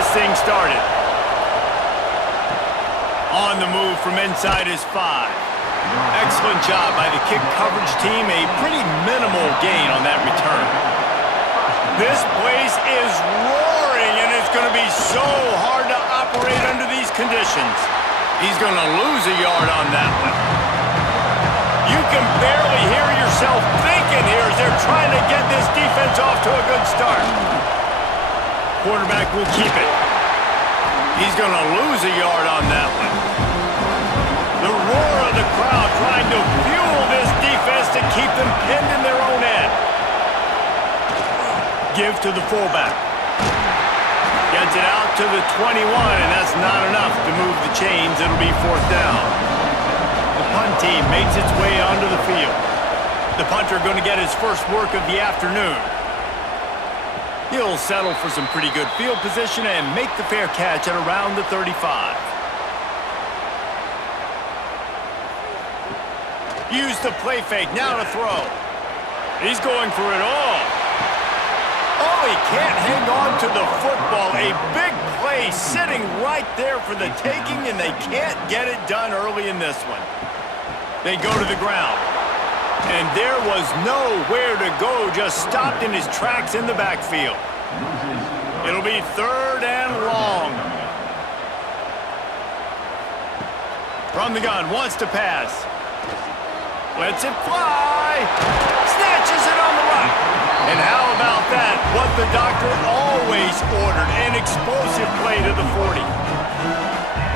this thing started. On the move from inside his 5. Excellent job by the kick coverage team. A pretty minimal gain on that return. This place is roaring, and it's going to be so hard to operate under these conditions. He's going to lose a yard on that one. You can barely hear yourself thinking here as they're trying to get this defense off to a good start. Quarterback will keep it. He's going to lose a yard on that one. The roar of the crowd trying to fuel this defense to keep them pinned in their own end. Give to the fullback. Gets it out to the 21, and that's not enough to move the chains. It'll be 4th down. The punt team makes its way onto the field. The punter going to get his first work of the afternoon. He'll settle for some pretty good field position and make the fair catch at around the 35. Use the play fake, now to throw. He's going for it all. Oh, he can't hang on to the football. A big play sitting right there for the taking, and they can't get it done early in this one. They go to the ground. And there was nowhere to go, just stopped in his tracks in the backfield. It'll be 3rd and long. From the gun, wants to pass. Lets it fly. Snatches it on the right. And how about that? What the doctor always ordered, an explosive play to the 40.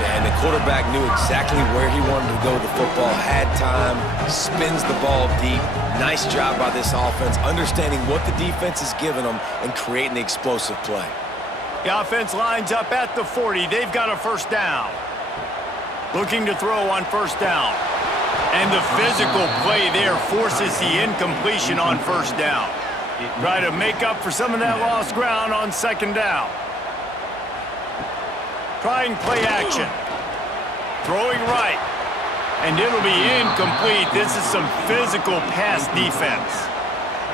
And the quarterback knew exactly where he wanted to go with the football, had time, spins the ball deep. Nice job by this offense, understanding what the defense is giving them and creating the explosive play. The offense lines up at the 40. They've got a 1st down. Looking to throw on 1st down. And the physical play there forces the incompletion on 1st down. Try to make up for some of that lost ground on 2nd down. Trying play action. Throwing right. And it'll be incomplete. This is some physical pass defense.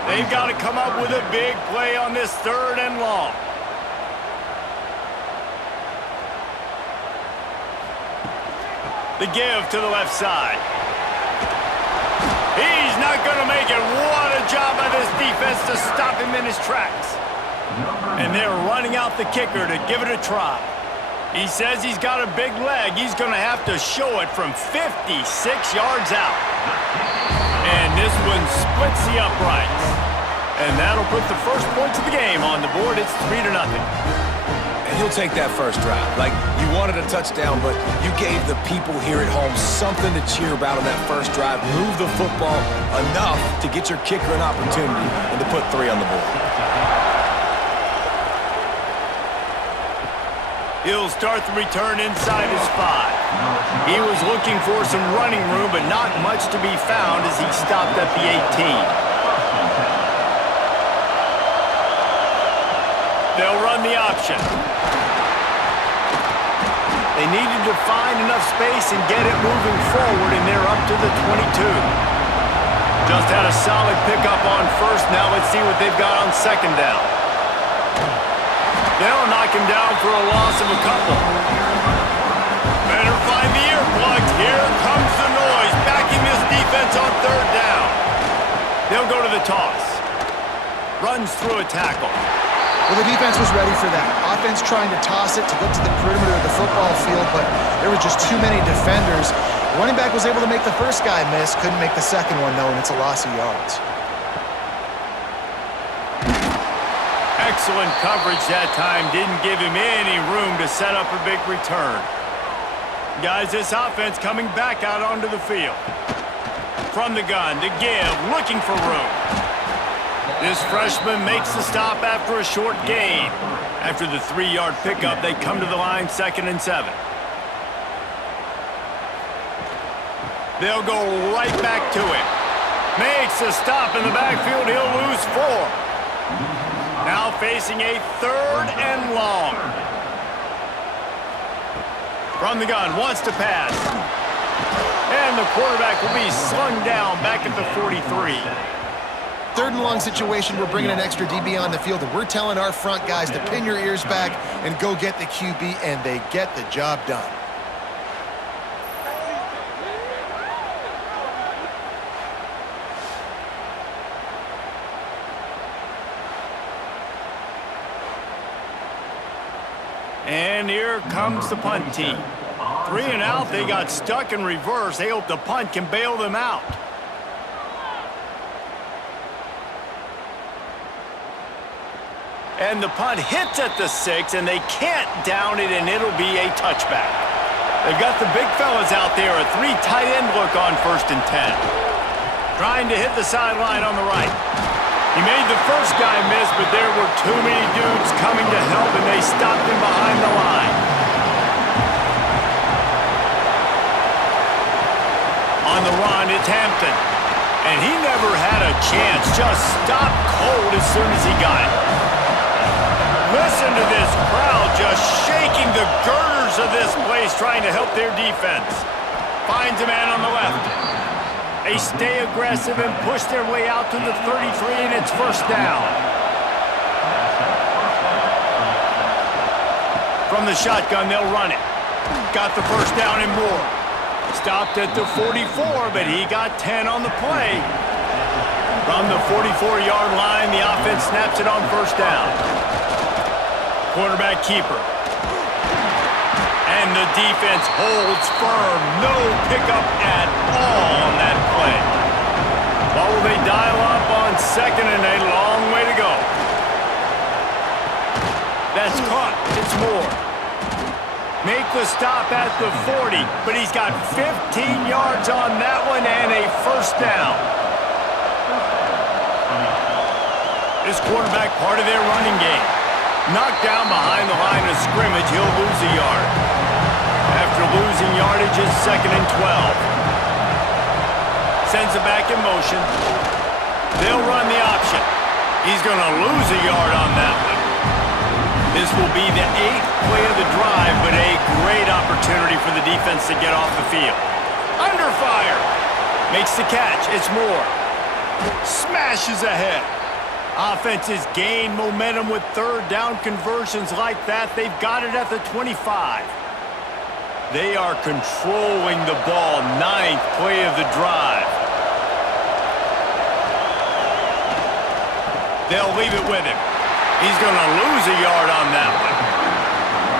They've got to come up with a big play on this 3rd and long. The give to the left side. He's not going to make it. What a job by this defense to stop him in his tracks. And they're running out the kicker to give it a try. He says he's got a big leg. He's going to have to show it from 56 yards out. And this one splits the uprights. And that'll put the first points of the game on the board. It's 3-0. And he'll take that first drive. Like, you wanted a touchdown, but you gave the people here at home something to cheer about on that first drive. Move the football enough to get your kicker an opportunity and to put 3 on the board. He'll start the return inside his 5. He was looking for some running room, but not much to be found as he stopped at the 18. They'll run the option. They needed to find enough space and get it moving forward, and they're up to the 22. Just had a solid pickup on 1st. Now let's see what they've got on 2nd down. They'll knock him down for a loss of a couple. Better find the earplugs. Here comes the noise, backing this defense on 3rd down. They'll go to the toss. Runs through a tackle. Well, the defense was ready for that. Offense trying to toss it to get to the perimeter of the football field, but there were just too many defenders. The running back was able to make the first guy miss, couldn't make the second one, though, and it's a loss of yards. Excellent coverage that time. Didn't give him any room to set up a big return. Guys, this offense coming back out onto the field. From the gun, the give, looking for room. This freshman makes the stop after a short gain. After the 3-yard pickup, they come to the line 2nd and 7. They'll go right back to him. Makes a stop in the backfield. He'll lose 4. Now facing a 3rd and long. From the gun, wants to pass. And the quarterback will be slung down back at the 43. 3rd and long situation, we're bringing an extra DB on the field, and we're telling our front guys to pin your ears back and go get the QB, and they get the job done. And here comes the punt team. 3 and out, they got stuck in reverse. They hope the punt can bail them out. And the punt hits at the 6, and they can't down it, and it'll be a touchback. They've got the big fellas out there, a 3 tight end look on 1st and 10. Trying to hit the sideline on the right. He made the first guy miss, but there were too many dudes coming to help, and they stopped him behind the line. On the run, it's Hampton. And he never had a chance, just stopped cold as soon as he got it. Listen to this crowd just shaking the girders of this place, trying to help their defense. Finds a man on the left. They stay aggressive and push their way out to the 33, and it's 1st down. From the shotgun, they'll run it. Got the 1st down and more. Stopped at the 44, but he got 10 on the play. From the 44-yard line, the offense snaps it on 1st down. Quarterback keeper. And the defense holds firm. No pickup at all on that play. Well, they dial up on 2nd and a long way to go. That's caught. It's Moore. Make the stop at the 40, but he's got 15 yards on that one and a 1st down. This quarterback part of their running game. Knocked down behind the line of scrimmage, he'll lose a yard. After losing yardage, it's 2nd and 12. Sends it back in motion. They'll run the option. He's going to lose a yard on that one. This will be the 8th play of the drive, but a great opportunity for the defense to get off the field. Under fire. Makes the catch. It's Moore. Smashes ahead. Offenses gain momentum with 3rd down conversions like that. They've got it at the 25. They are controlling the ball. 9th play of the drive. They'll leave it with him. He's going to lose a yard on that one.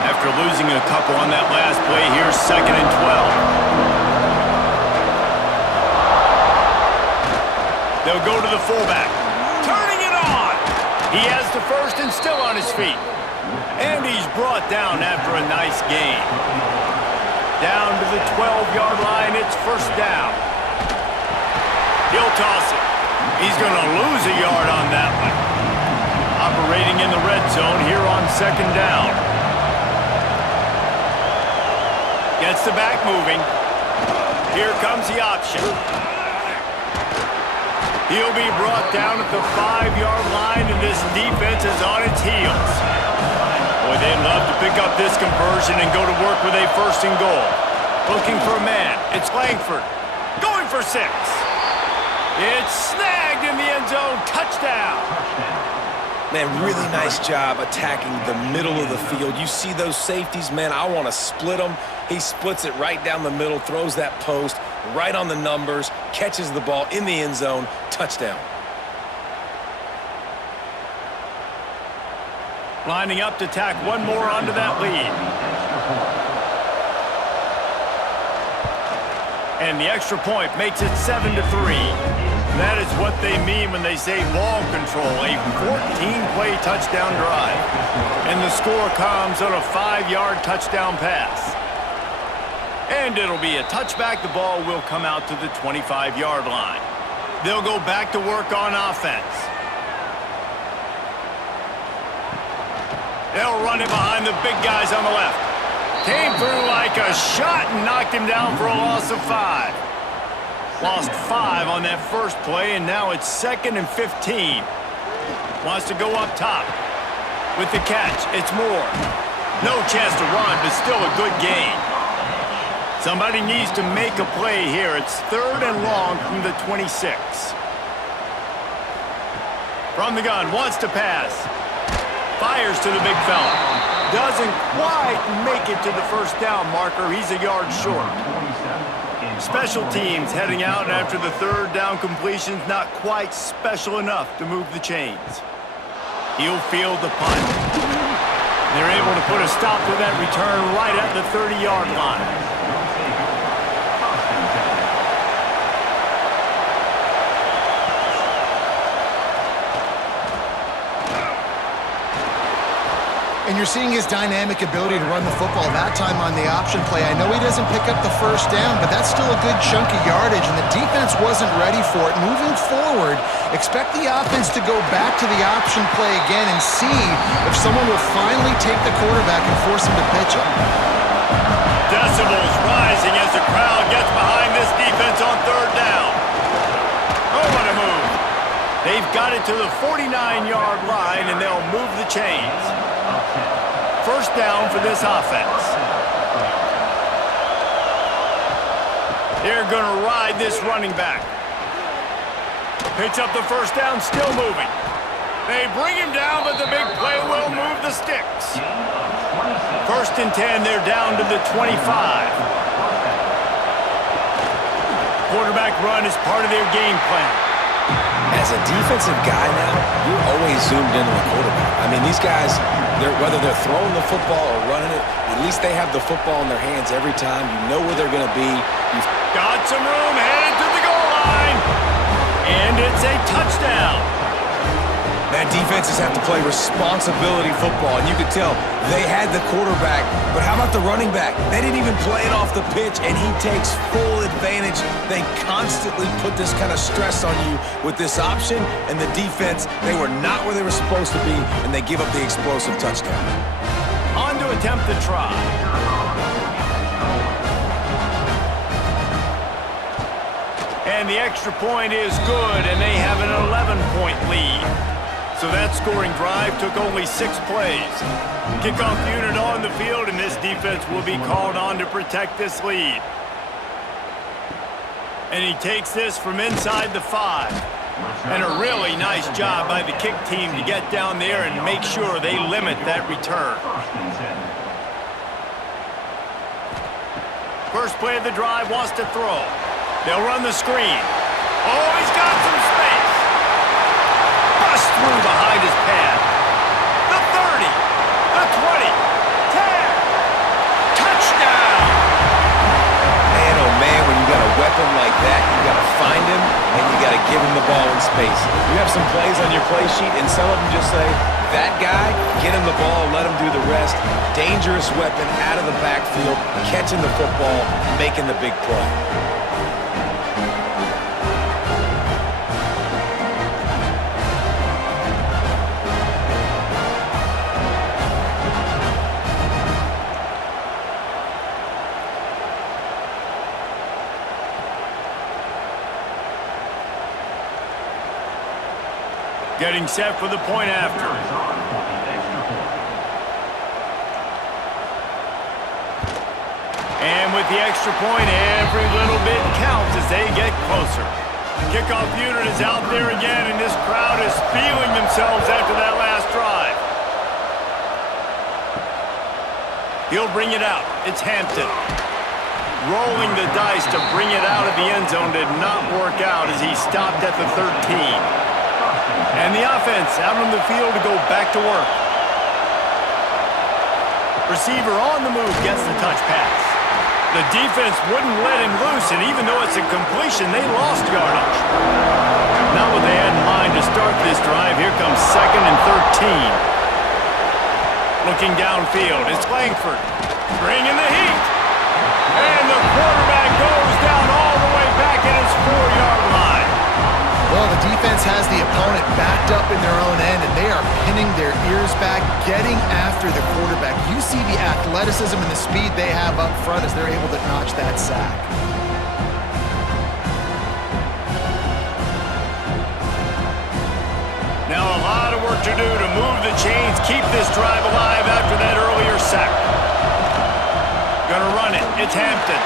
After losing a couple on that last play, here's 2nd and 12. They'll go to the fullback. Turning it on. He has the 1st and still on his feet. And he's brought down after a nice gain. Down to the 12-yard line, it's 1st down. He'll toss it. He's going to lose a yard on that one. Operating in the red zone here on 2nd down. Gets the back moving. Here comes the option. He'll be brought down at the 5-yard line, and this defense is on its heels. Boy, they'd love to pick up this conversion and go to work with a 1st and goal. Looking for a man. It's Langford. Going for 6. It's snagged in the end zone. Touchdown. Man, really nice job attacking the middle of the field. You see those safeties, man, I want to split them. He splits it right down the middle, throws that post, right on the numbers, catches the ball in the end zone, touchdown. Lining up to tack one more onto that lead. And the extra point makes it 7-3. That is what they mean when they say ball control, a 14-play touchdown drive. And the score comes on a 5-yard touchdown pass. And it'll be a touchback. The ball will come out to the 25-yard line. They'll go back to work on offense. They'll run it behind the big guys on the left. Came through like a shot and knocked him down for a loss of 5. Lost 5 on that first play, and now it's 2nd and 15. Wants to go up top. With the catch, it's Moore. No chance to run, but still a good gain. Somebody needs to make a play here. It's 3rd and long from the 26. From the gun, wants to pass. Fires to the big fella. Doesn't quite make it to the first down marker. He's a yard short. Special teams heading out after the third down completion's not quite special enough to move the chains. He'll field the punt. They're able to put a stop to that return right at the 30-yard line. And you're seeing his dynamic ability to run the football, that time on the option play. I know he doesn't pick up the first down, but that's still a good chunk of yardage, and the defense wasn't ready for it. Moving forward, expect the offense to go back to the option play again and see if someone will finally take the quarterback and force him to pitch it. Decibels rising as the crowd gets behind this defense on third down. Oh, what a move. They've got it to the 49-yard line, and they'll move the chains. First down for this offense. They're going to ride this running back. Picks up the first down, still moving. They bring him down, but the big play will move the sticks. First and 10, they're down to the 25. Quarterback run is part of their game plan. As a defensive guy now, you're always zoomed into the quarterback. I mean, these guys, whether they're throwing the football or running it, at least they have the football in their hands every time. You know where they're going to be. You've got some room, headed to the goal line. And it's a touchdown. Man, defenses have to play responsibility football, and you could tell they had the quarterback, but how about the running back? They didn't even play it off the pitch, and he takes full advantage. They constantly put this kind of stress on you with this option, and the defense, they were not where they were supposed to be, and they give up the explosive touchdown. On to attempt the try. And the extra point is good, and they have an 11-point lead. So that scoring drive took only 6 plays. Kickoff unit on the field, and this defense will be called on to protect this lead. And he takes this from inside the 5. And a really nice job by the kick team to get down there and make sure they limit that return. First play of the drive, wants to throw. They'll run the screen. Oh, he's got some space. Bust through behind his pad. The 30, the 20, 10. Touchdown! Man, oh man, when you got a weapon like that, you got to find him, and you got to give him the ball in space. You have some plays on your play sheet, and some of them just say, that guy, get him the ball, let him do the rest. Dangerous weapon out of the backfield, catching the football, making the big play. Getting set for the point after. And with the extra point, every little bit counts as they get closer. Kickoff unit is out there again, and this crowd is feeling themselves after that last drive. He'll bring it out. It's Hampton. Rolling the dice to bring it out of the end zone did not work out as he stopped at the 13. And the offense out on the field to go back to work. Receiver on the move gets the touch pass. The defense wouldn't let him loose, and even though it's a completion, they lost yardage. Not what they had in mind to start this drive. Here comes 2nd and 13. Looking downfield, it's Langford. Bringing the heat. And the quarterback goes down all the way back at his 4-yard line. Well, the defense has the opponent backed up in their own end, and they are pinning their ears back, getting after the quarterback. You see the athleticism and the speed they have up front as they're able to notch that sack. Now a lot of work to do to move the chains, keep this drive alive after that earlier sack. Gonna run it. It's Hampton.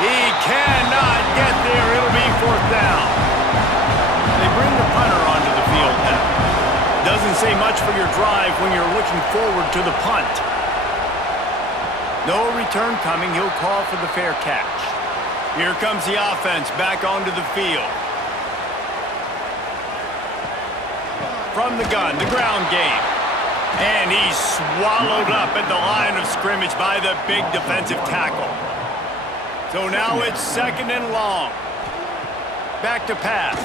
He cannot get there. It'll be 4th down. They bring the punter onto the field now. Doesn't say much for your drive when you're looking forward to the punt. No return coming. He'll call for the fair catch. Here comes the offense back onto the field. From the gun, the ground game. And he's swallowed up at the line of scrimmage by the big defensive tackle. So now it's 2nd and long. Back to pass.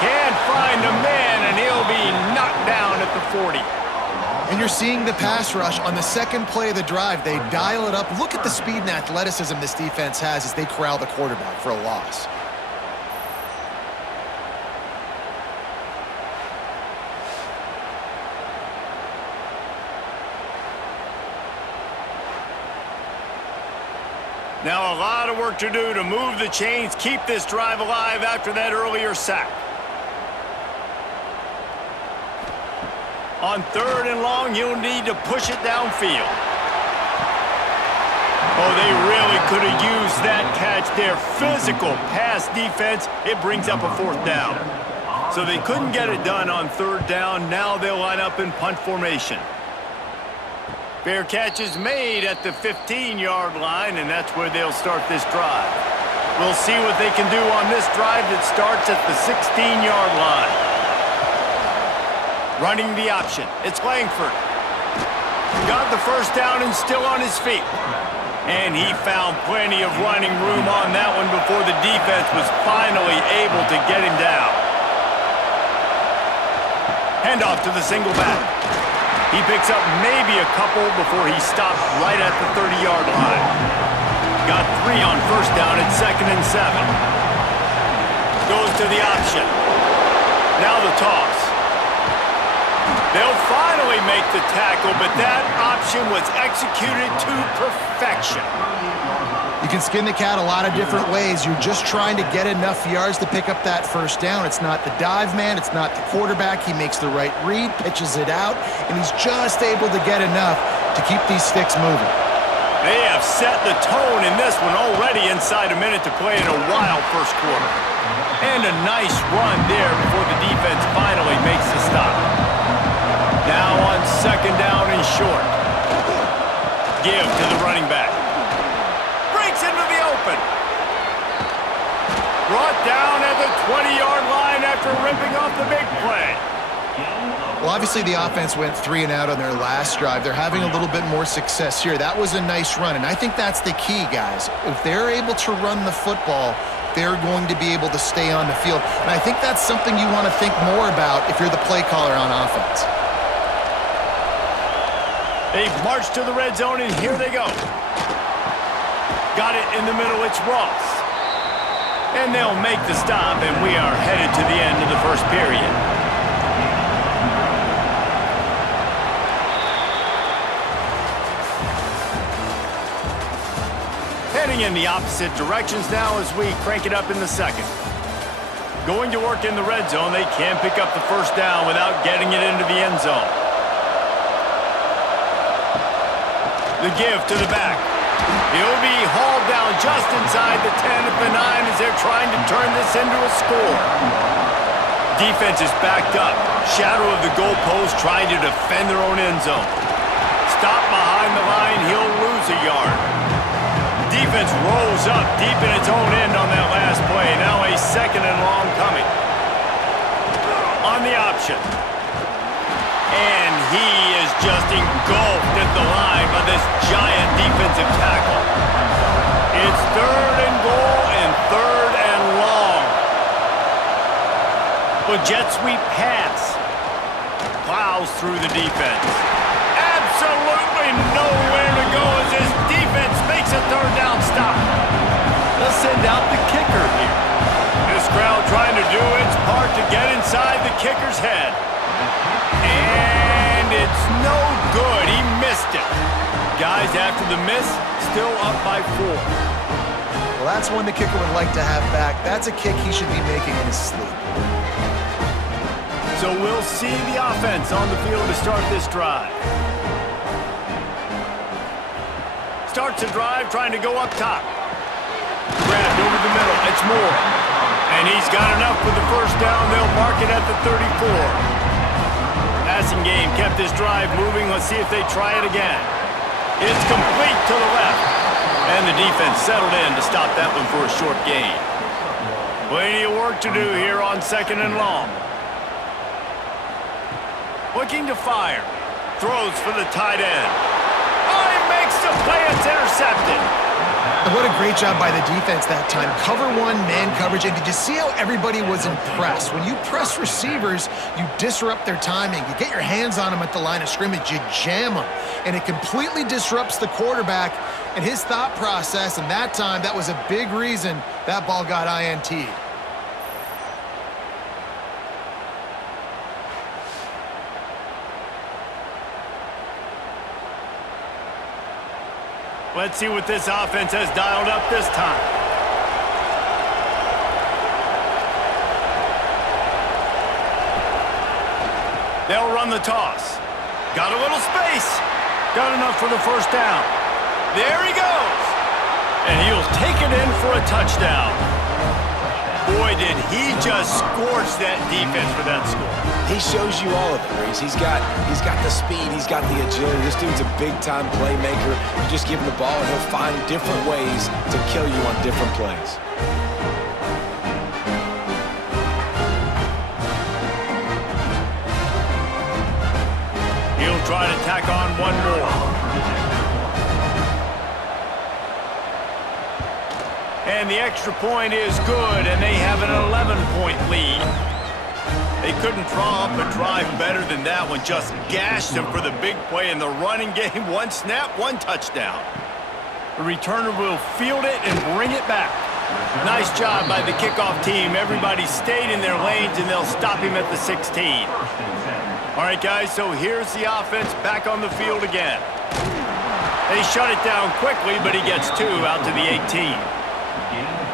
Can't find a man, and he'll be knocked down at the 40. And you're seeing the pass rush on the second play of the drive. They dial it up. Look at the speed and athleticism this defense has as they corral the quarterback for a loss. Now a lot of work to do to move the chains, keep this drive alive after that earlier sack. On 3rd and long, you'll need to push it downfield. Oh, they really could have used that catch there. Physical pass defense, it brings up a 4th down. So they couldn't get it done on 3rd down. Now they'll line up in punt formation. Fair catch is made at the 15-yard line, and that's where they'll start this drive. We'll see what they can do on this drive that starts at the 16-yard line. Running the option. It's Langford. Got the 1st down and still on his feet. And he found plenty of running room on that one before the defense was finally able to get him down. Handoff to the single back. He picks up maybe a couple before he stops right at the 30-yard line. Got 3 on 1st down at 2nd and 7. Goes to the option. Now the toss. They'll finally make the tackle, but that option was executed to perfection. You can skin the cat a lot of different ways. You're just trying to get enough yards to pick up that 1st down. It's not the dive man. It's not the quarterback. He makes the right read, pitches it out, and he's just able to get enough to keep these sticks moving. They have set the tone in this one already inside a minute to play in a wild 1st quarter. And a nice run there before the defense finally makes the stop. Now on 2nd down and short. Give to the running back. Breaks into the open. Brought down at the 20-yard line after ripping off the big play. Well, obviously the offense went 3 and out on their last drive. They're having a little bit more success here. That was a nice run, and I think that's the key, guys. If they're able to run the football, they're going to be able to stay on the field. And I think that's something you want to think more about if you're the play caller on offense. They've marched to the red zone, and here they go. Got it in the middle. It's Ross. And they'll make the stop, and we are headed to the end of the 1st period. Heading in the opposite directions now as we crank it up in the 2nd. Going to work in the red zone. They can pick up the 1st down without getting it into the end zone. The give to the back. He'll be hauled down just inside the 10 at the 9 as they're trying to turn this into a score. Defense is backed up. Shadow of the goalpost trying to defend their own end zone. Stop behind the line. He'll lose a yard. Defense rolls up deep in its own end on that last play. Now a 2nd and long coming. On the option. And he is just engulfed at the line by this giant defensive tackle. It's 3rd and goal and 3rd and long. A jet sweep pass. Plows through the defense. Absolutely nowhere to go as this defense makes a 3rd down stop. They'll send out the kicker here. This crowd trying to do its part to get inside the kicker's head. And it's no good. He missed it. Guys, after the miss, still up by 4. Well, that's one the kicker would like to have back. That's a kick he should be making in his sleep. So we'll see the offense on the field to start this drive. Starts the drive trying to go up top. Grabbed over the middle. It's Moore. And he's got enough for the 1st down. They'll mark it at the 34. passing game kept this drive moving. Let's see if they try it again. It's complete to the left. And the defense settled in to stop that one for a short gain. Plenty of work to do here on 2nd and long. Looking to fire. Throws for the tight end. Oh, he makes the play. It's intercepted. And what a great job by the defense that time. Cover one, man coverage. And did you see how everybody was impressed? When you press receivers, you disrupt their timing. You get your hands on them at the line of scrimmage. You jam them. And it completely disrupts the quarterback and his thought process. And that time, that was a big reason that ball got INT'd. Let's see what this offense has dialed up this time. They'll run the toss. Got a little space. Got enough for the first down. There he goes. And he'll take it in for a touchdown. Boy, did he just scorch that defense for that score. He shows you all of it, Reese. He's got the speed, he's got the agility. This dude's a big-time playmaker. You just give him the ball, and he'll find different ways to kill you on different plays. He'll try to tack on one more. And the extra point is good, and they have an 11-point lead. They couldn't draw up a drive better than that one. Just gashed them for the big play in the running game. One snap, one touchdown. The returner will field it and bring it back. Nice job by the kickoff team. Everybody stayed in their lanes, and they'll stop him at the 16. All right, guys, so here's the offense back on the field again. They shut it down quickly, but he gets 2 out to the 18.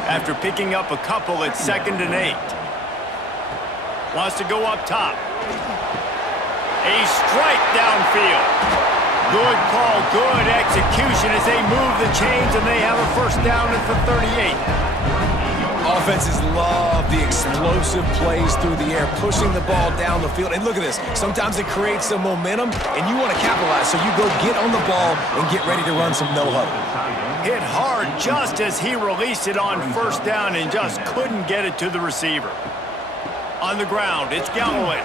After picking up a couple at 2nd and 8. Wants to go up top. A strike downfield. Good call, good execution as they move the chains, and they have a first down at the 38. Offenses love the explosive plays through the air, pushing the ball down the field. And look at this. Sometimes it creates some momentum, and you want to capitalize, so you go get on the ball and get ready to run some no-huddle. Hit hard just as he released it on first down and just couldn't get it to the receiver. On the ground, it's Galloway.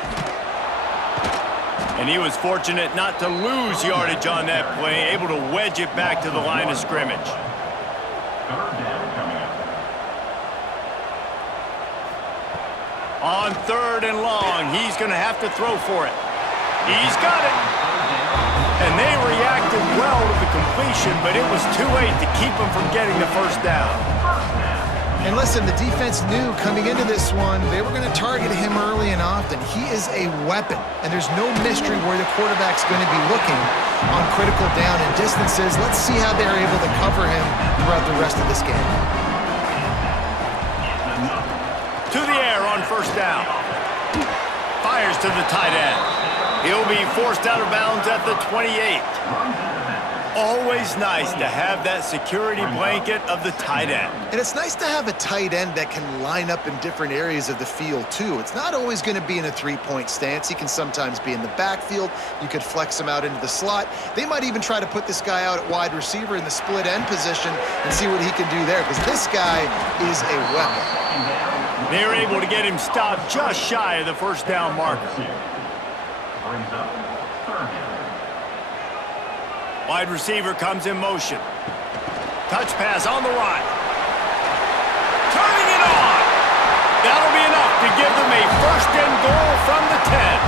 And he was fortunate not to lose yardage on that play, able to wedge it back to the line of scrimmage. On 3rd and long, he's going to have to throw for it. He's got it. And they reacted well to the completion, but it was too late to keep him from getting the first down. And listen, the defense knew coming into this one, they were going to target him early and often. He is a weapon, and there's no mystery where the quarterback's going to be looking on critical down and distances. Let's see how they're able to cover him throughout the rest of this game. To the air on first down. Fires to the tight end. He'll be forced out of bounds at the 28. Always nice to have that security blanket of the tight end. And it's nice to have a tight end that can line up in different areas of the field, too. It's not always going to be in a three-point stance. He can sometimes be in the backfield. You could flex him out into the slot. They might even try to put this guy out at wide receiver in the split end position and see what he can do there, because this guy is a weapon. They were able to get him stopped just shy of the first down marker. Wide receiver comes in motion. Touch pass on the right. Turning it on. That'll be enough to give them a first and goal from the 10.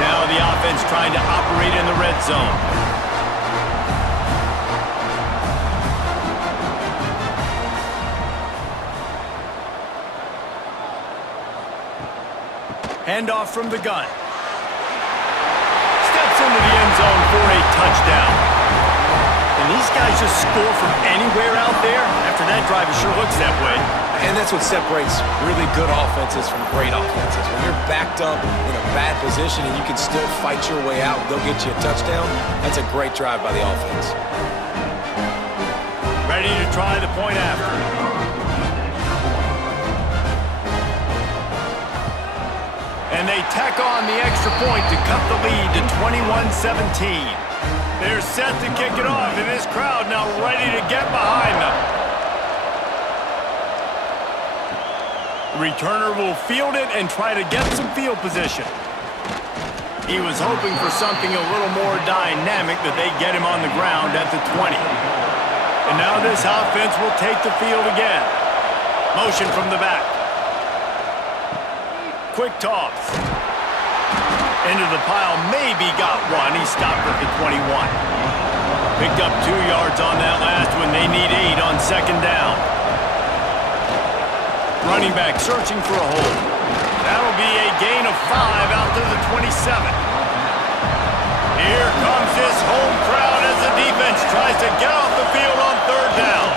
Now the offense trying to operate in the red zone. Handoff from the gun. Steps into the end zone for a touchdown. And these guys just score from anywhere out there. After that drive, it sure looks that way. And that's what separates really good offenses from great offenses. When you're backed up in a bad position and you can still fight your way out and they'll get you a touchdown, that's a great drive by the offense. Ready to try the point after. And And they tack on the extra point to cut the lead to 21-17. They're set to kick it off, and this crowd now ready to get behind them. The returner will field it and try to get some field position. He was hoping for something a little more dynamic, that they get him on the ground at the 20. And now this offense will take the field again. Motion from the back. Quick toss. Into the pile, maybe got one. He stopped at the 21. Picked up 2 yards on that last one. They need 8 on second down. Running back searching for a hole. That'll be a gain of 5 out to the 27. Here comes this home crowd as the defense tries to get off the field on third down.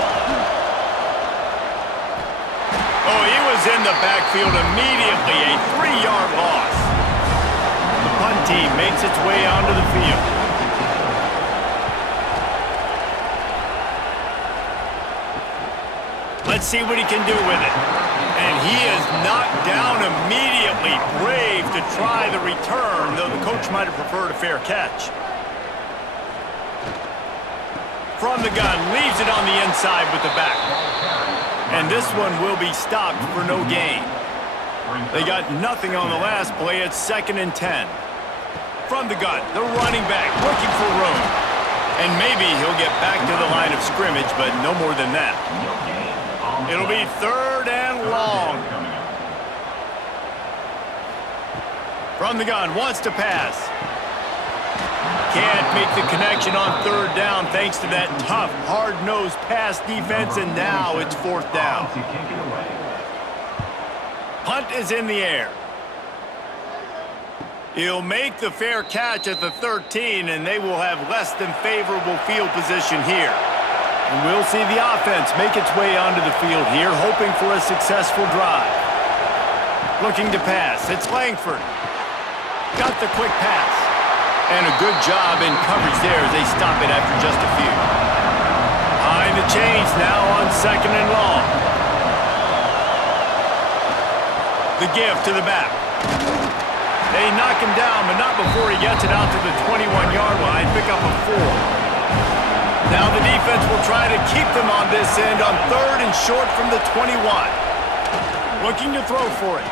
Oh, he was in the backfield immediately, a 3-yard loss. The punt team makes its way onto the field. Let's see what he can do with it. And he is knocked down immediately. Brave to try the return, though the coach might have preferred a fair catch. From the gun, leaves it on the inside with the back. And this one will be stopped for no gain. They got nothing on the last play. It's 2nd and 10. From the gun, the running back looking for room. And maybe he'll get back to the line of scrimmage, but no more than that. It'll be 3rd and long. From the gun, wants to pass. Can't make the connection on 3rd down thanks to that tough, hard-nosed pass defense, and now it's 4th down. Punt is in the air. He'll make the fair catch at the 13, and they will have less than favorable field position here. And we'll see the offense make its way onto the field here, hoping for a successful drive. Looking to pass. It's Langford. Got the quick pass. And a good job in coverage there as they stop it after just a few. Behind the chains now on 2nd and long. The give to the back. They knock him down, but not before he gets it out to the 21-yard line. Pick up a 4. Now the defense will try to keep them on this end on 3rd and short from the 21. Looking to throw for it.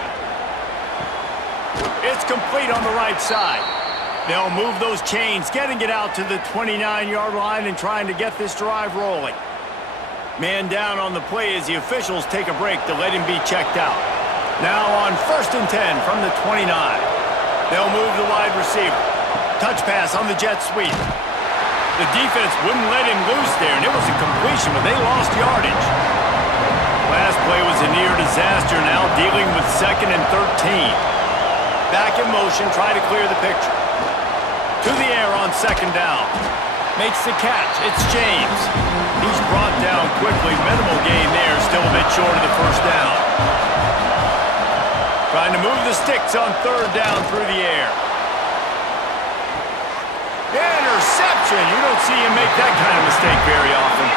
It's complete on the right side. They'll move those chains, getting it out to the 29-yard line and trying to get this drive rolling. Man down on the play as the officials take a break to let him be checked out. Now on 1st and 10 from the 29. They'll move the wide receiver. Touch pass on the jet sweep. The defense wouldn't let him loose there, and it was a completion, but they lost yardage. Last play was a near disaster, now dealing with 2nd and 13. Back in motion, try to clear the picture. To the air on 2nd down. Makes the catch. It's James. He's brought down quickly. Minimal gain there, still a bit short of the 1st down. Trying to move the sticks on 3rd down through the air. Interception! You don't see him make that kind of mistake very often.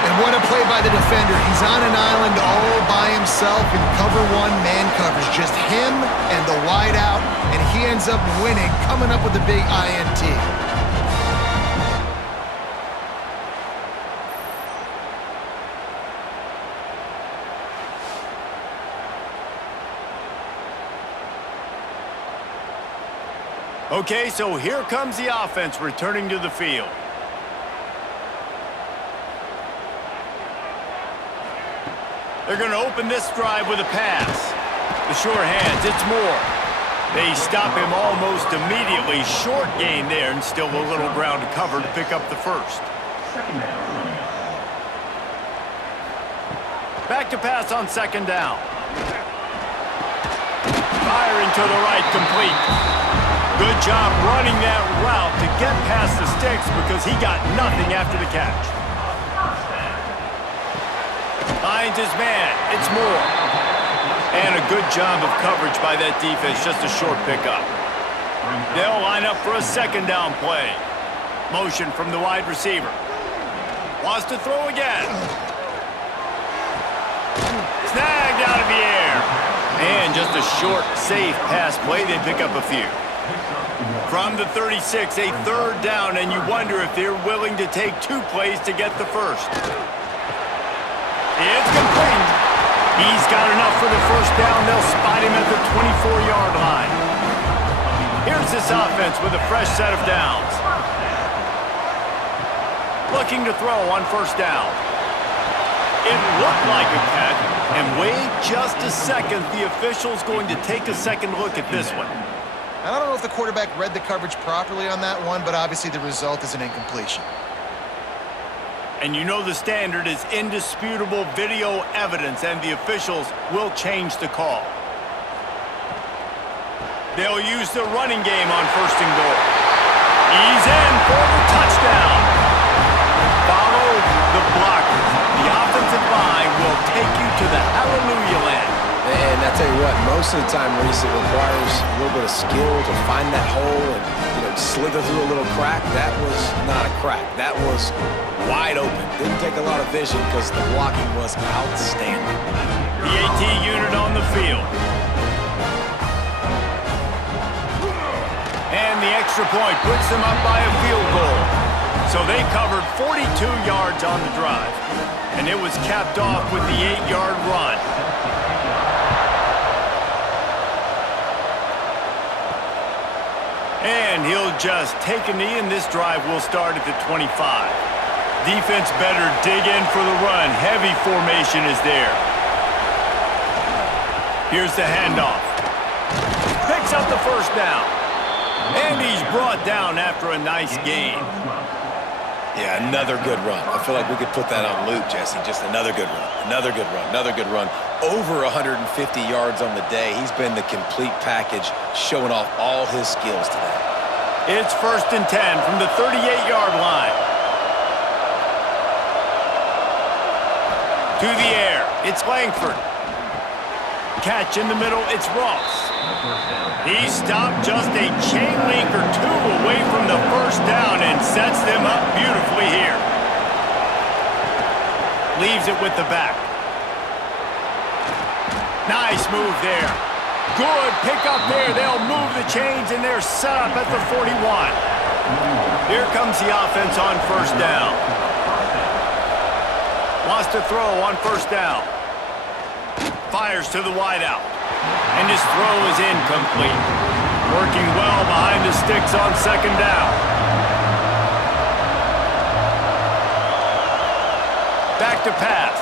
And what a play by the defender. He's on an island all by himself in cover 1 man coverage. Just him and the wide out, and he ends up winning, coming up with a big INT. Okay, so here comes the offense returning to the field. They're going to open this drive with a pass. The sure hands, it's Moore. They stop him almost immediately. Short gain there, and still a little ground to cover to pick up the 1st. Back to pass on 2nd down. Firing to the right, complete. Good job running that route to get past the sticks because he got nothing after the catch. Finds his man. It's Moore. And a good job of coverage by that defense. Just a short pickup. They'll line up for a 2nd down play. Motion from the wide receiver. Wants to throw again. Snagged out of the air. And just a short, safe pass play, they pick up a few. From the 36, a third down, and you wonder if they're willing to take 2 plays to get the first. It's complete. He's got enough for the first down. They'll spot him at the 24-yard line. Here's this offense with a fresh set of downs. Looking to throw on first down. It looked like a catch, and wait just a second. The official's going to take a second look at this one. I don't know if the quarterback read the coverage properly on that one, but obviously the result is an incompletion. And you know the standard is indisputable video evidence, and the officials will change the call. They'll use the running game on first and goal. He's in for the touchdown. Follow the blockers. The offensive line will take you to the hallelujah land. And I tell you what, most of the time, Reese, it requires a little bit of skill to find that hole and, slither through a little crack. That was not a crack. That was wide open. Didn't take a lot of vision because the blocking was outstanding. The AT unit on the field. And the extra point puts them up by a field goal. So they covered 42 yards on the drive. And it was capped off with the 8-yard run. And he'll just take a knee, and this drive will start at the 25. Defense better dig in for the run. Heavy formation is there. Here's the handoff. Picks up the first down. And he's brought down after a nice gain. Yeah, another good run. I feel like we could put that on loop, Jesse. Just another good run, another good run, another good run. Over 150 yards on the day. He's been the complete package, showing off all his skills today. It's 1st and 10 from the 38-yard line. To the air, it's Langford. Catch in the middle, it's Ross. He stopped just a chain link or 2 away from the first down and sets them up beautifully here. Leaves it with the back. Nice move there. Good pick up there. They'll move the chains, and they're set up at the 41. Here comes the offense on first down. Wants to throw on first down. Fires to the wideout. And his throw is incomplete. Working well behind the sticks on second down. Back to pass.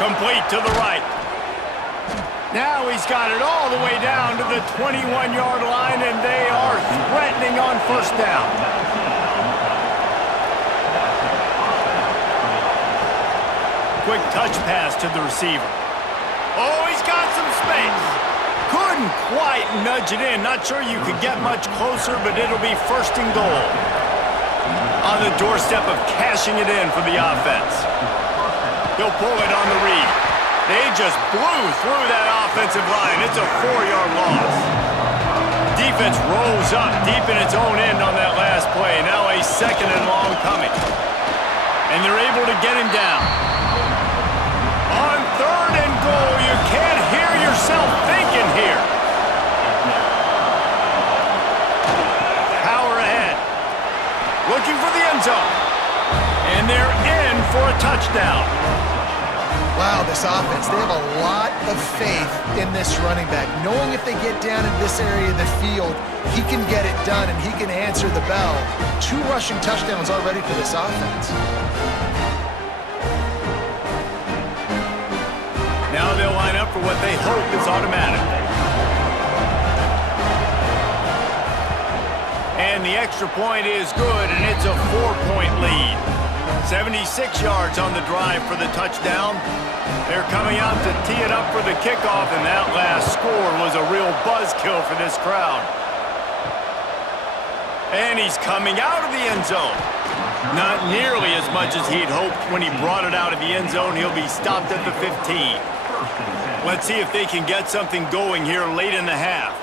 Complete to the right. Now he's got it all the way down to the 21-yard line, and they are threatening on first down. Quick touch pass to the receiver. Oh, he's got some space. Couldn't quite nudge it in. Not sure you could get much closer, but it'll be 1st and goal. On the doorstep of cashing it in for the offense. He'll pull it on the read. They just blew through that offensive line. It's a 4-yard loss. Defense rolls up deep in its own end on that last play. Now a 2nd and long coming. And they're able to get him down. On 3rd and goal, you can't hear yourself thinking here. Power ahead. Looking for the end zone. And they're in for a touchdown. Wow, this offense, they have a lot of faith in this running back. Knowing if they get down in this area of the field, he can get it done and he can answer the bell. 2 rushing touchdowns already for this offense. Now they'll line up for what they hope is automatic. And the extra point is good, and it's a 4-point lead. 76 yards on the drive for the touchdown. They're coming out to tee it up for the kickoff, and that last score was a real buzzkill for this crowd. And he's coming out of the end zone. Not nearly as much as he'd hoped when he brought it out of the end zone. He'll be stopped at the 15. Let's see if they can get something going here late in the half.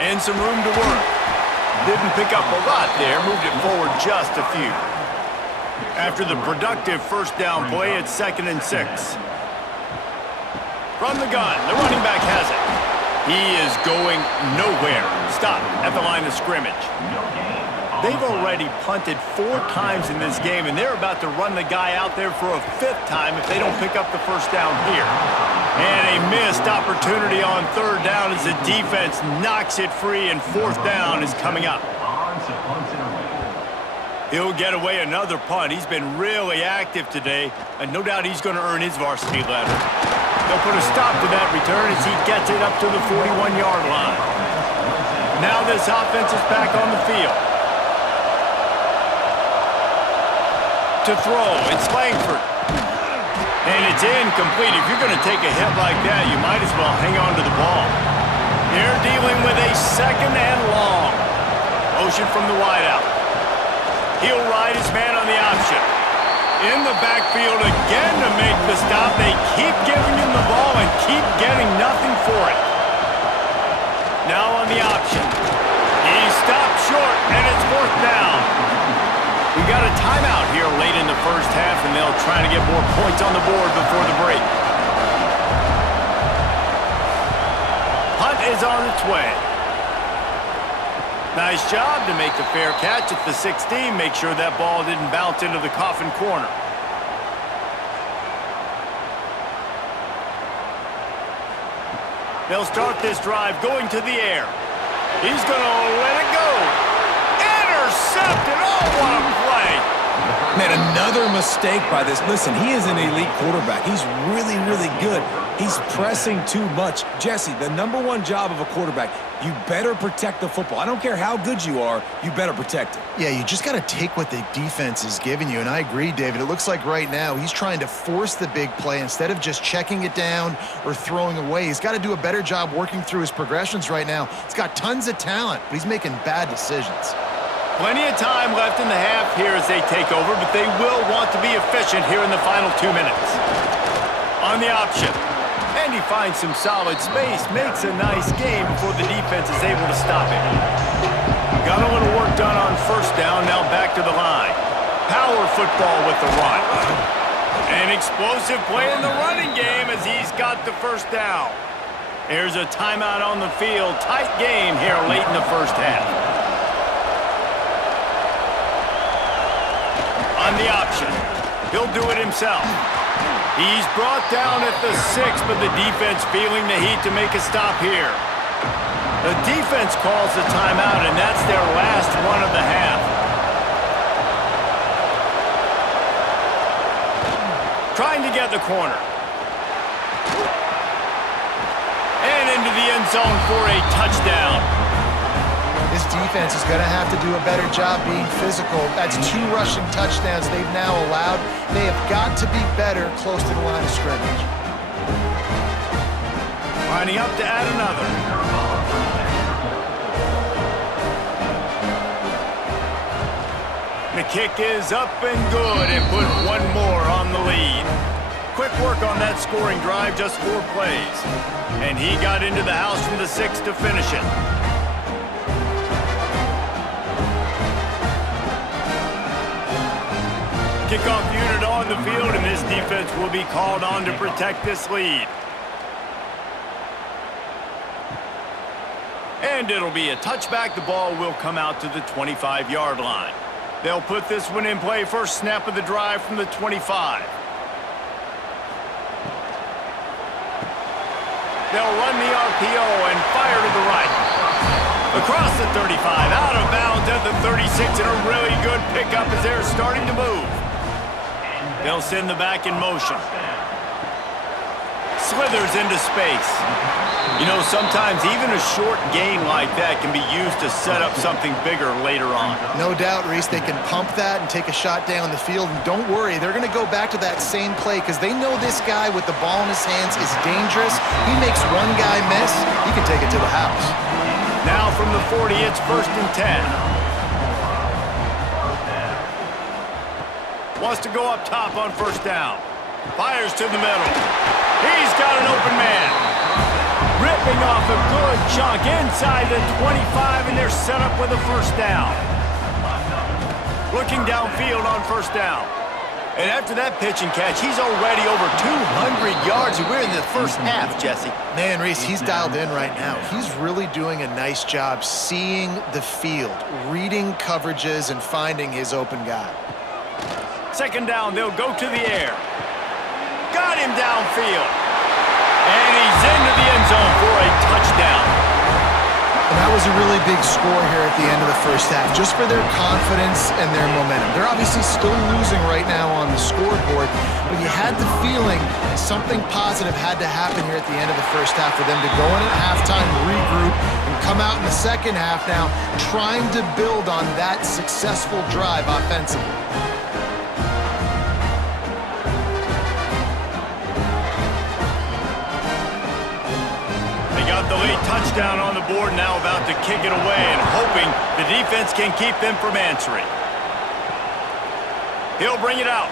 And some room to work. Didn't pick up a lot there, moved it forward just a few. After the productive first down play, it's 2nd and 6. From the gun, the running back has it. He is going nowhere. Stop at the line of scrimmage. They've already punted 4 times in this game, and they're about to run the guy out there for a 5th time if they don't pick up the first down here. And a missed opportunity on 3rd down as the defense knocks it free, and 4th down is coming up. He'll get away another punt. He's been really active today, and no doubt he's going to earn his varsity letter. They'll put a stop to that return as he gets it up to the 41-yard line. Now this offense is back on the field. To throw, it's Langford. And it's incomplete. If you're going to take a hit like that, you might as well hang on to the ball. They're dealing with a 2nd and long. Motion from the wideout. He'll ride his man on the option. In the backfield again to make the stop. They keep giving him the ball and keep getting nothing for it. Now on the option. He stopped short, and it's 4th down. We've got a timeout here late in the first half, and they'll try to get more points on the board before the break. Hunt is on its way. Nice job to make the fair catch at the 16. Make sure that ball didn't bounce into the coffin corner. They'll start this drive going to the air. He's going to let it go. Intercepted. Oh, what a play. Man, another mistake by this. Listen, he is an elite quarterback. He's really, really good. He's pressing too much. Jesse, the #1 job of a quarterback, you better protect the football. I don't care how good you are, you better protect it. Yeah, you just got to take what the defense is giving you, and I agree, David. It looks like right now he's trying to force the big play instead of just checking it down or throwing away. He's got to do a better job working through his progressions right now. He's got tons of talent, but he's making bad decisions. Plenty of time left in the half here as they take over, but they will want to be efficient here in the final 2 minutes. On the option. And he finds some solid space, makes a nice game before the defense is able to stop him. Got a little work done on 1st down, now back to the line. Power football with the run. An explosive play in the running game as he's got the 1st down. There's a timeout on the field. Tight game here late in the first half. On the option. He'll do it himself. He's brought down at the 6, but the defense feeling the heat to make a stop here. The defense calls the timeout, and that's their last one of the half. Trying to get the corner. And into the end zone for a touchdown. This defense is going to have to do a better job being physical. That's 2 rushing touchdowns they've now allowed. They have got to be better close to the line of scrimmage. Lining up to add another. The kick is up and good and put 1 more on the lead. Quick work on that scoring drive, just 4 plays. And he got into the house from the 6 to finish it. Kickoff unit on the field, and this defense will be called on to protect this lead. And it'll be a touchback. The ball will come out to the 25-yard line. They'll put this one in play. First snap of the drive from the 25. They'll run the RPO and fire to the right. Across the 35, out of bounds at the 36, and a really good pickup as they're starting to move. They'll send the back in motion. Slithers into space. You know, sometimes even a short gain like that can be used to set up something bigger later on. No doubt, Reese, they can pump that and take a shot down the field. And don't worry, they're going to go back to that same play because they know this guy with the ball in his hands is dangerous. He makes one guy miss, he can take it to the house. Now from the 40, it's 1st and 10. Wants to go up top on 1st down. Fires to the middle. He's got an open man. Ripping off a good chunk inside the 25, and they're set up with a 1st down. Looking downfield on 1st down. And after that pitch and catch, he's already over 200 yards, and we're in the first half, Jesse. Man, Reese, he's dialed in right now. He's really doing a nice job seeing the field, reading coverages, and finding his open guy. Second down, they'll go to the air. Got him downfield. And he's into the end zone for a touchdown. And that was a really big score here at the end of the first half, just for their confidence and their momentum. They're obviously still losing right now on the scoreboard, but you had the feeling something positive had to happen here at the end of the first half for them to go in at halftime, regroup, and come out in the second half now trying to build on that successful drive offensively. The late touchdown on the board, now about to kick it away and hoping the defense can keep them from answering. He'll bring it out.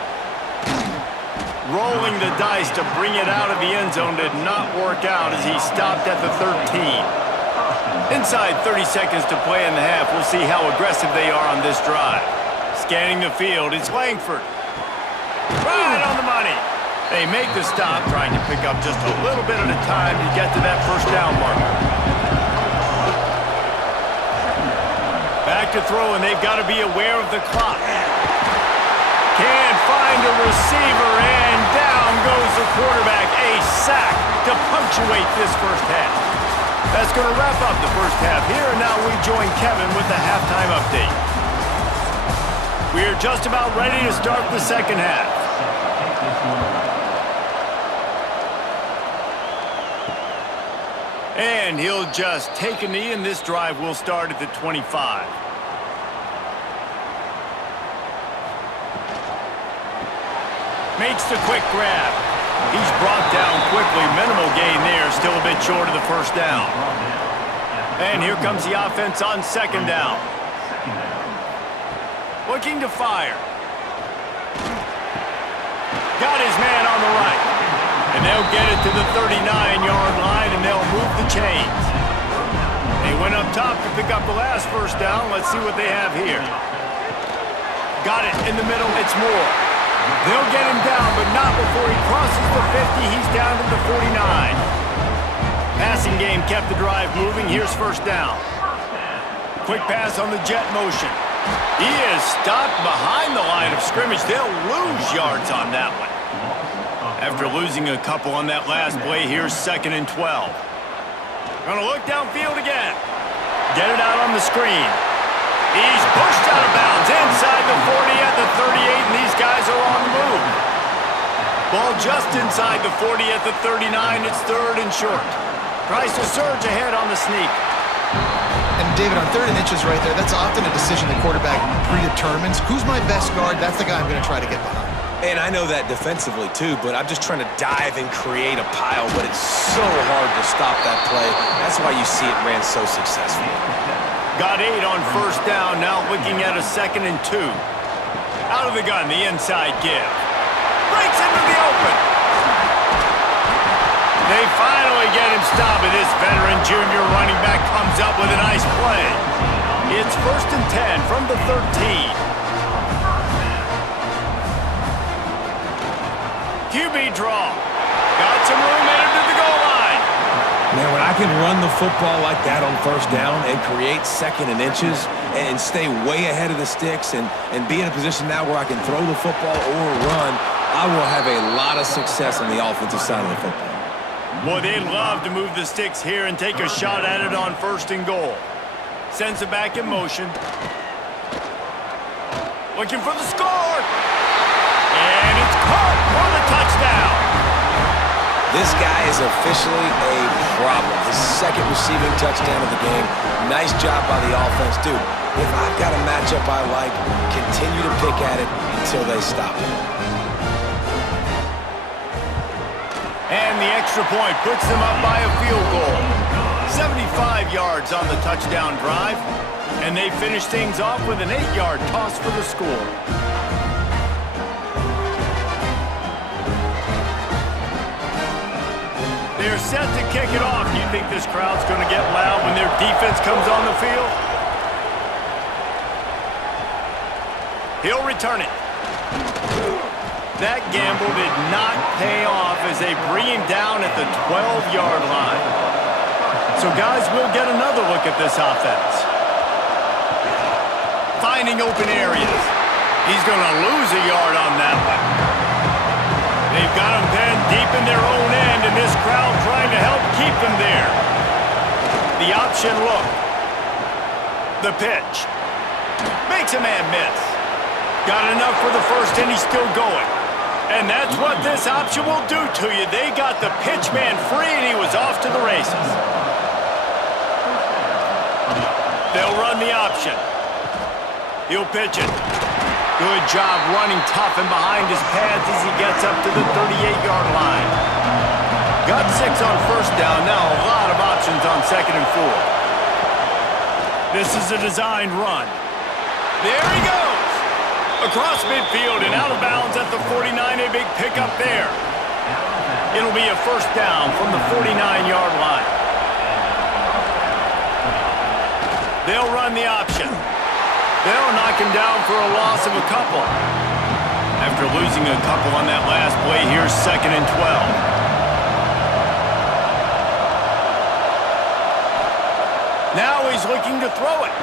Rolling the dice to bring it out of the end zone did not work out as he stopped at the 13. Inside 30 seconds to play in the half. We'll see how aggressive they are on this drive. Scanning the field, it's Langford. Right on the money. They make the stop, trying to pick up just a little bit at a time to get to that first down marker. Back to throw, and they've got to be aware of the clock. Can't find a receiver, and down goes the quarterback. A sack to punctuate this first half. That's going to wrap up the first half here, and now we join Kevin with the halftime update. We're just about ready to start the second half. And he'll just take a knee, and this drive will start at the 25. Makes the quick grab. He's brought down quickly. Minimal gain there, still a bit short of the first down. And here comes the offense on second down. Looking to fire. Got his man on the right. And they'll get it to the 39-yard line, and they'll move the chains. They went up top to pick up the last first down. Let's see what they have here. Got it in the middle. It's Moore. They'll get him down, but not before he crosses the 50. He's down to the 49. Passing game kept the drive moving. Here's first down. Quick pass on the jet motion. He is stopped behind the line of scrimmage. They'll lose yards on that one. After losing a couple on that last play, here's 2nd and 12. Gonna look downfield again. Get it out on the screen. He's pushed out of bounds inside the 40 at the 38, and these guys are on the move. Ball just inside the 40 at the 39. It's 3rd and short. Tries to surge ahead on the sneak. And David, on 3rd and inches right there, that's often a decision the quarterback predetermines. Who's my best guard? That's the guy I'm going to try to get behind. And I know that defensively, too, but I'm just trying to dive and create a pile, but it's so hard to stop that play. That's why you see it ran so successfully. Got 8 on first down, now looking at a 2nd and 2. Out of the gun, the inside give. Breaks into the open. They finally get him stopped, and this veteran junior running back comes up with a nice play. It's 1st and 10 from the 13. QB draw. Got some room headed to the goal line. Man, when I can run the football like that on first down and create 2nd and inches and stay way ahead of the sticks and be in a position now where I can throw the football or run, I will have a lot of success on the offensive side of the football. Boy, they love to move the sticks here and take a shot at it on 1st and goal. Sends it back in motion. Looking for the score. And it's caught for the touchdown. This guy is officially a problem. His 2nd receiving touchdown of the game. Nice job by the offense. Dude, if I've got a matchup I like, continue to pick at it until they stop it. And the extra point puts them up by a field goal. 75 yards on the touchdown drive. And they finish things off with an 8-yard toss for the score. They're set to kick it off. Do you think this crowd's going to get loud when their defense comes on the field? He'll return it. That gamble did not pay off as they bring him down at the 12-yard line. So, guys, we'll get another look at this offense. Finding open areas. He's going to lose a yard on that one. They've got him pinned deep in their own end, and this crowd trying to help keep them there. The option look. The pitch. Makes a man miss. Got enough for the first, and he's still going. And that's what this option will do to you. They got the pitch man free, and he was off to the races. They'll run the option. He'll pitch it. Good job running tough and behind his pads as he gets up to the 38-yard line. Got 6 on first down. Now a lot of options on 2nd and 4. This is a designed run. There he goes. Across midfield and out of bounds at the 49, a big pickup there. It'll be a first down from the 49-yard line. They'll run the option. They'll knock him down for a loss of a couple. After losing a couple on that last play, here's 2nd and 12. Now he's looking to throw it.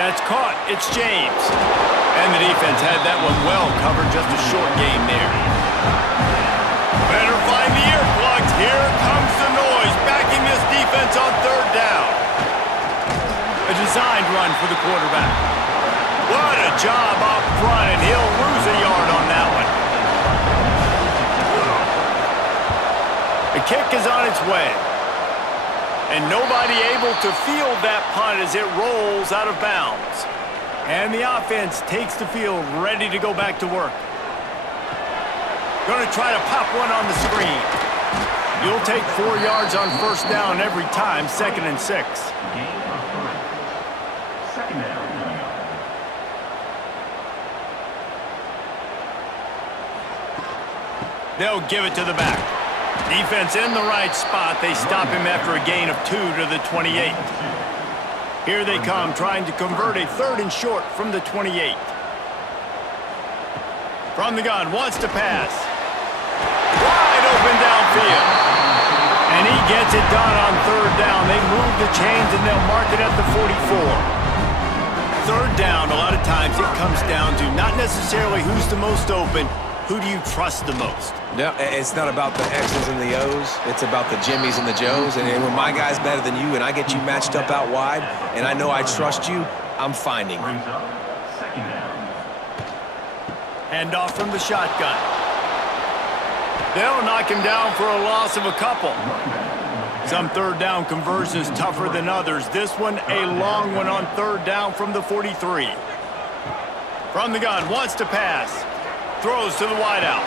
That's caught. It's James. And the defense had that one well covered, just a short game there. Better find the earplugs. Here comes the noise, backing this defense on 3rd down. A designed run for the quarterback. What a job up front, and he'll lose a yard on that one. The kick is on its way. And nobody able to field that punt as it rolls out of bounds. And the offense takes the field, ready to go back to work. Going to try to pop one on the screen. You'll take 4 yards on first down every time, 2nd and 6. They'll give it to the back. Defense in the right spot. They stop him after a gain of 2 to the 28. Here they come, trying to convert a 3rd and short from the 28. From the gun, wants to pass. Wide open downfield. And he gets it done on 3rd down. They move the chains, and they'll mark it at the 44. 3rd down, a lot of times it comes down to not necessarily who's the most open, who do you trust the most? No, it's not about the X's and the O's. It's about the Jimmies and the Joes. And when my guy's better than you and I get you matched up out wide and I know I trust you, I'm finding you. Hand off from the shotgun. They'll knock him down for a loss of a couple. Some 3rd down conversions tougher than others. This one, a long one on 3rd down from the 43. From the gun, wants to pass. Throws to the wideout.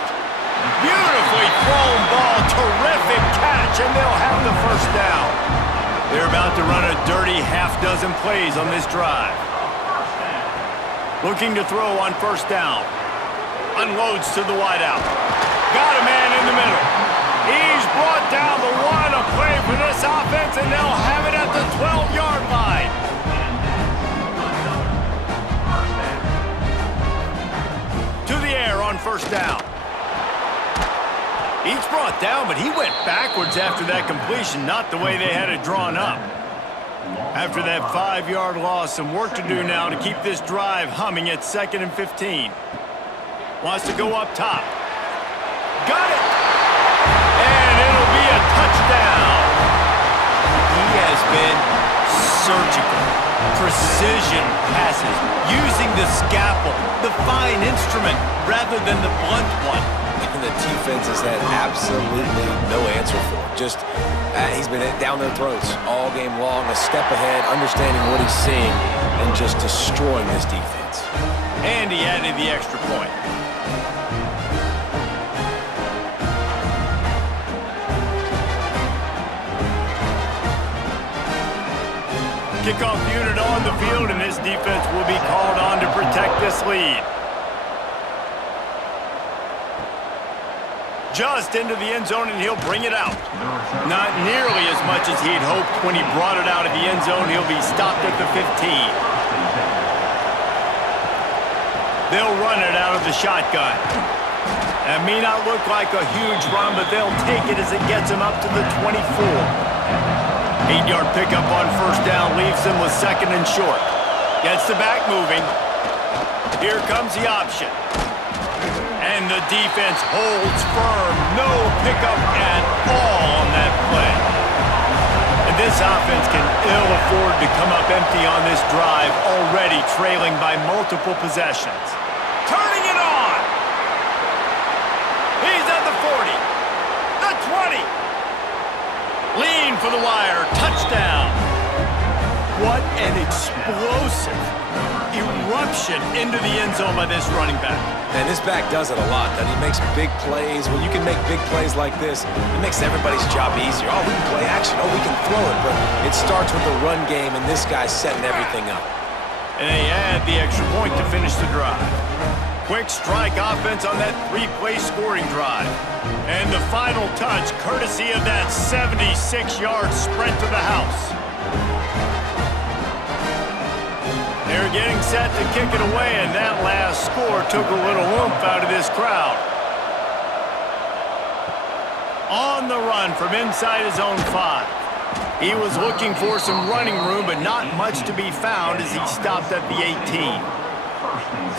Beautifully thrown ball. Terrific catch, and they'll have the first down. They're about to run a dirty half-dozen plays on this drive. Looking to throw on first down. Unloads to the wideout. Got a man in the middle. He's brought down the one. A play for this offense, and they'll have it at the 12-yard line. To the air on first down. He's brought down, but he went backwards after that completion, not the way they had it drawn up. After that 5-yard loss, some work to do now to keep this drive humming at 2nd and 15. Wants to go up top. Got it! And it'll be a touchdown. He has been surgical. Precision passes, using the scalpel, the fine instrument, rather than the blunt one. And the defense has had absolutely no answer for it. Just, he's been down their throats all game long, a step ahead, understanding what he's seeing, and just destroying this defense. And he added the extra point. Kickoff unit on the field, and this defense will be called on to protect this lead. Just into the end zone, and he'll bring it out. Not nearly as much as he'd hoped when he brought it out of the end zone. He'll be stopped at the 15. They'll run it out of the shotgun. That may not look like a huge run, but they'll take it as it gets them up to the 24. 8-yard pickup on first down leaves them with second and short. Gets the back moving. Here comes the option. And the defense holds firm. No pickup at all on that play. And this offense can ill afford to come up empty on this drive, already trailing by multiple possessions. Turning it on. He's at the 40. The 20. Lean for the wire. Touchdown. What an explosive eruption into the end zone by this running back. And this back does it a lot. That he makes big plays. When you can make big plays like this, it makes everybody's job easier. Oh, we can play action. Oh, we can throw it. But it starts with the run game, and this guy's setting everything up. And they add the extra point to finish the drive. Quick strike offense on that 3-play scoring drive. And the final touch, courtesy of that 76-yard sprint to the house. They're getting set to kick it away, and that last score took a little oomph out of this crowd. On the run from inside his own 5. He was looking for some running room, but not much to be found as he stopped at the 18.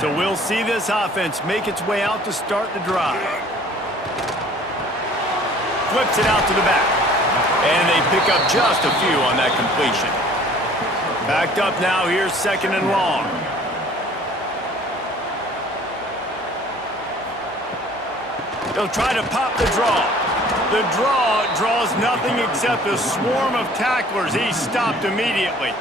So we'll see this offense make its way out to start the drive. Flips it out to the back. And they pick up just a few on that completion. Backed up now, here's second and long. They'll try to pop the draw. The draw draws nothing except a swarm of tacklers. He's stopped immediately.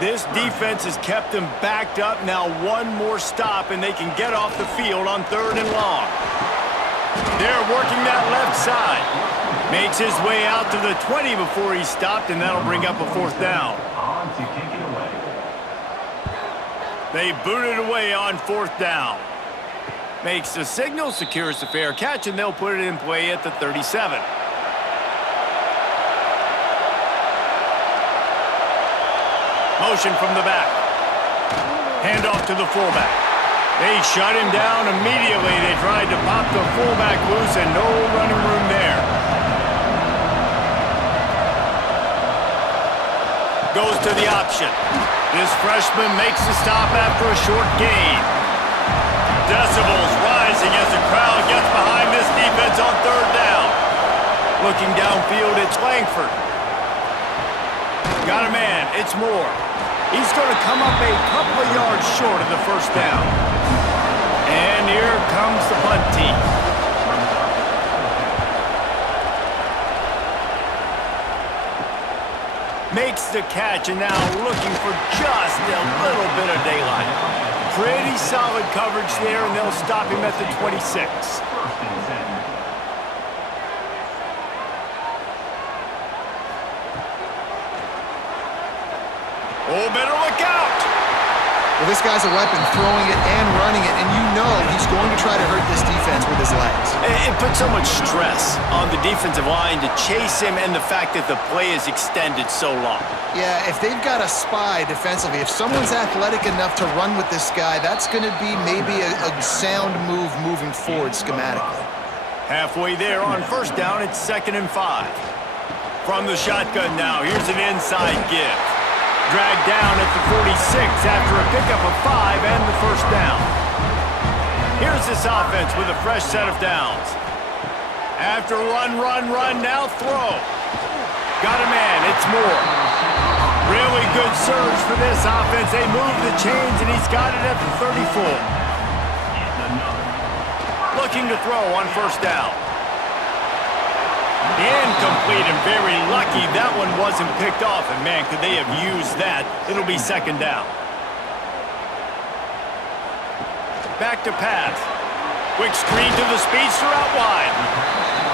This defense has them backed up. Now one more stop, and they can get off the field on third and long. They're working that left side. Makes his way out to the 20 before he stopped, and that'll bring up a fourth down. They boot it away on fourth down. Makes the signal, secures the fair catch, and they'll put it in play at the 37. Motion from the back. Handoff to the fullback. They shut him down immediately. They tried to pop the fullback loose, and no running room there. Goes to the option. This freshman makes the stop after a short gain. Decibels rising as the crowd gets behind this defense on third down. Looking downfield, it's Langford. Got a man, it's Moore. He's going to come up a couple of yards short of the first down. And here comes the punt team. Makes the catch, and now looking for just a little bit of daylight. Pretty solid coverage there, and they'll stop him at the 26. Oh, better look out! Well, this guy's a weapon, throwing it and running it, and you know he's going to try to hurt this defense with his legs. It puts so much stress on the defensive line to chase him, and the fact that the play is extended so long. Yeah, if they've got a spy defensively, if someone's athletic enough to run with this guy, that's going to be maybe a sound move moving forward schematically. Halfway there on first down, it's 2nd and 5. From the shotgun now, here's an inside give. Dragged down at the 46 after a pickup of 5 and the first down. Here's this offense with a fresh set of downs. After run, now throw. Got a man, it's Moore. Really good surge for this offense. They move the chains, and he's got it at the 34. Looking to throw on first down. Incomplete, and very lucky that one wasn't picked off. And, man, could they have used that? It'll be 2nd down. Back to pass. Quick screen to the speedster out wide.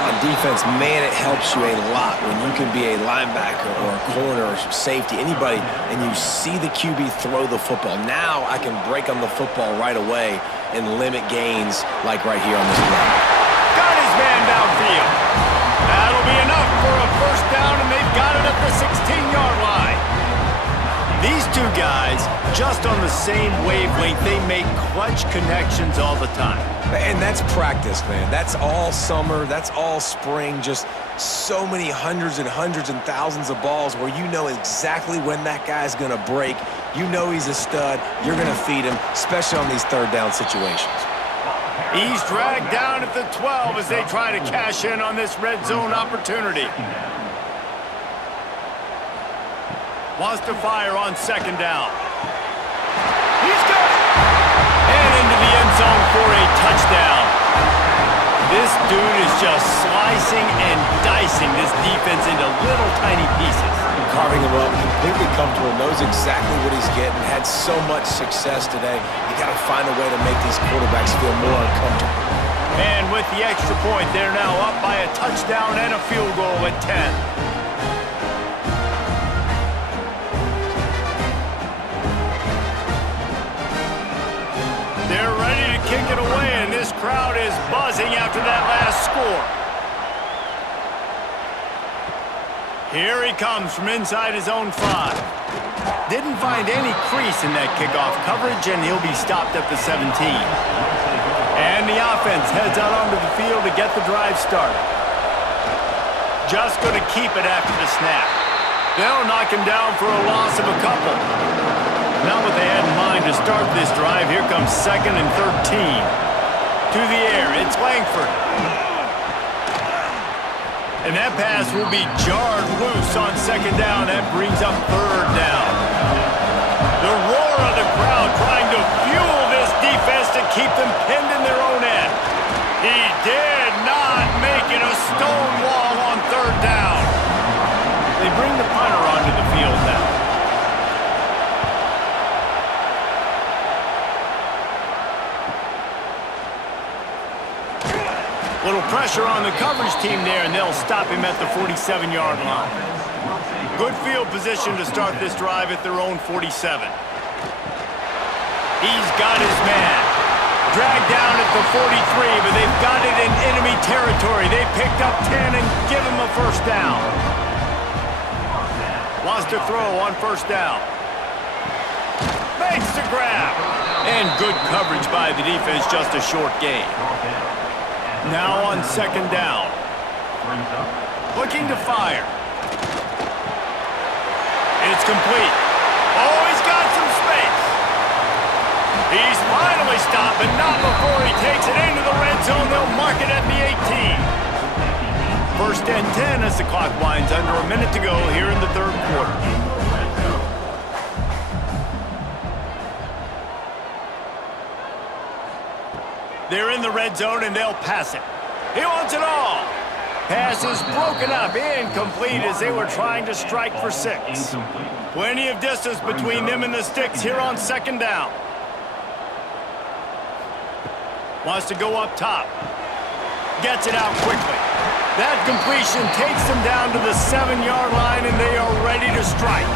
On defense, man, it helps you a lot when you can be a linebacker or a corner or safety, anybody, and you see the QB throw the football. Now I can break on the football right away and limit gains like right here on this play. Got his man downfield. That'll be enough for a first down, and they've got it at the 16-yard line. These two guys, just on the same wavelength, they make clutch connections all the time. And that's practice, man. That's all summer. That's all spring. Just so many hundreds and thousands of balls where you know exactly when that guy's going to break. You know he's a stud. You're going to feed him, especially on these third down situations. He's dragged down at the 12 as they try to cash in on this red zone opportunity. Wants to fire on second down. He's got it! And into the end zone for a touchdown. This dude is just slicing and dicing this defense into little tiny pieces. Carving him up, completely comfortable, knows exactly what he's getting, had so much success today. You got to find a way to make these quarterbacks feel more uncomfortable. And with the extra point, they're now up by a touchdown and a field goal at 10. They're ready to kick it away, and this crowd is buzzing after that last score. Here he comes from inside his own 5. Didn't find any crease in that kickoff coverage, and he'll be stopped at the 17. And the offense heads out onto the field to get the drive started. Just going to keep it after the snap. They'll knock him down for a loss of a couple. Not what they had in mind to start this drive. Here comes 2nd and 13. To the air, it's Langford. And that pass will be jarred loose on second down. That brings up third down. The roar of the crowd trying to fuel this defense to keep them pinned in their own end. He did not make it a stone wall on third down. They bring the punter onto the field now. Little pressure on the coverage team there, and they'll stop him at the 47-yard line. Good field position to start this drive at their own 47. He's got his man. Dragged down at the 43, but they've got it in enemy territory. They picked up 10 and give him a first down. Wants to throw on first down. Makes the grab. And good coverage by the defense, just a short gain. Now on second down. Looking to fire. It's complete. Oh, he's got some space. He's finally stopped, but not before he takes it into the red zone. They'll mark it at the 18. First and 10 as the clock winds under a minute to go here in the third quarter. They're in the red zone, and they'll pass it. He wants it all. Pass is broken up, incomplete as they were trying to strike for 6. Plenty of distance between them and the sticks here on second down. Wants to go up top. Gets it out quickly. That completion takes them down to the 7-yard line, and they are ready to strike.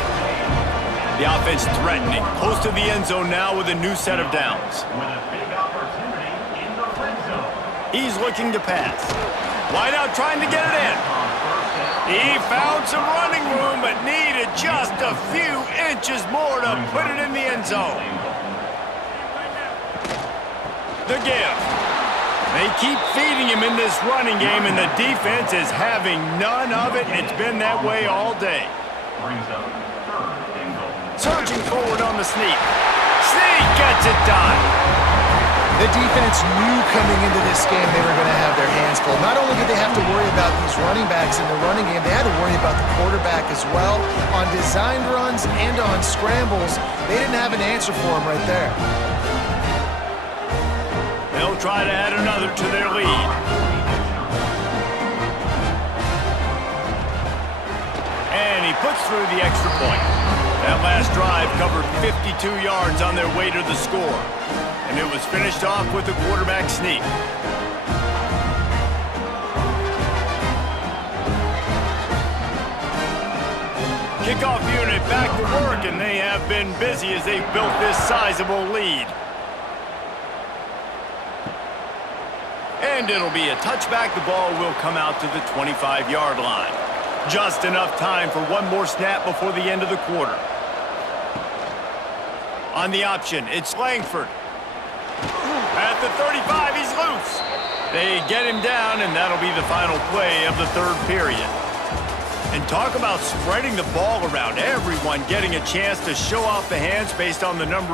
The offense threatening, close to the end zone now with a new set of downs. He's looking to pass. Wide out trying to get it in. He found some running room, but needed just a few inches more to put it in the end zone. The give. They keep feeding him in this running game, and the defense is having none of it. It's been that way all day. Surging forward on the sneak. Sneak gets it done. The defense knew coming into this game they were going to have their hands full. Not only did they have to worry about these running backs in the running game, they had to worry about the quarterback as well. On designed runs and on scrambles, they didn't have an answer for him right there. They'll try to add another to their lead. And he puts through the extra point. That last drive covered 52 yards on their way to the score. And it was finished off with a quarterback sneak. Kickoff unit back to work, and they have been busy as they've built this sizable lead. And it'll be a touchback. The ball will come out to the 25-yard line. Just enough time for one more snap before the end of the quarter. On the option, it's Langford. At the 35, he's loose. They get him down, and that'll be the final play of the third period. And talk about spreading the ball around. Everyone getting a chance to show off the hands based on the number